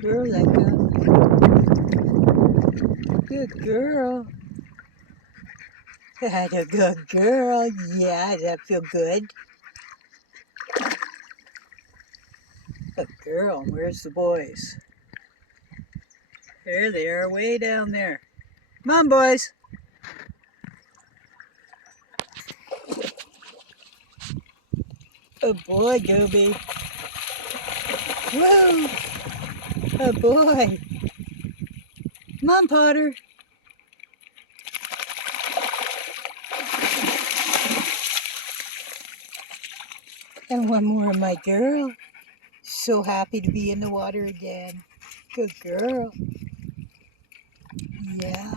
girl, Eka. Good girl. Had a good girl. Yeah, that feel good. Good girl. Where's the boys? There they are, way down there. Come on, boys. Good boy, Gooby. Woo! Good boy. Come on, Potter. And one more of my girl. So happy to be in the water again. Good girl. Yeah.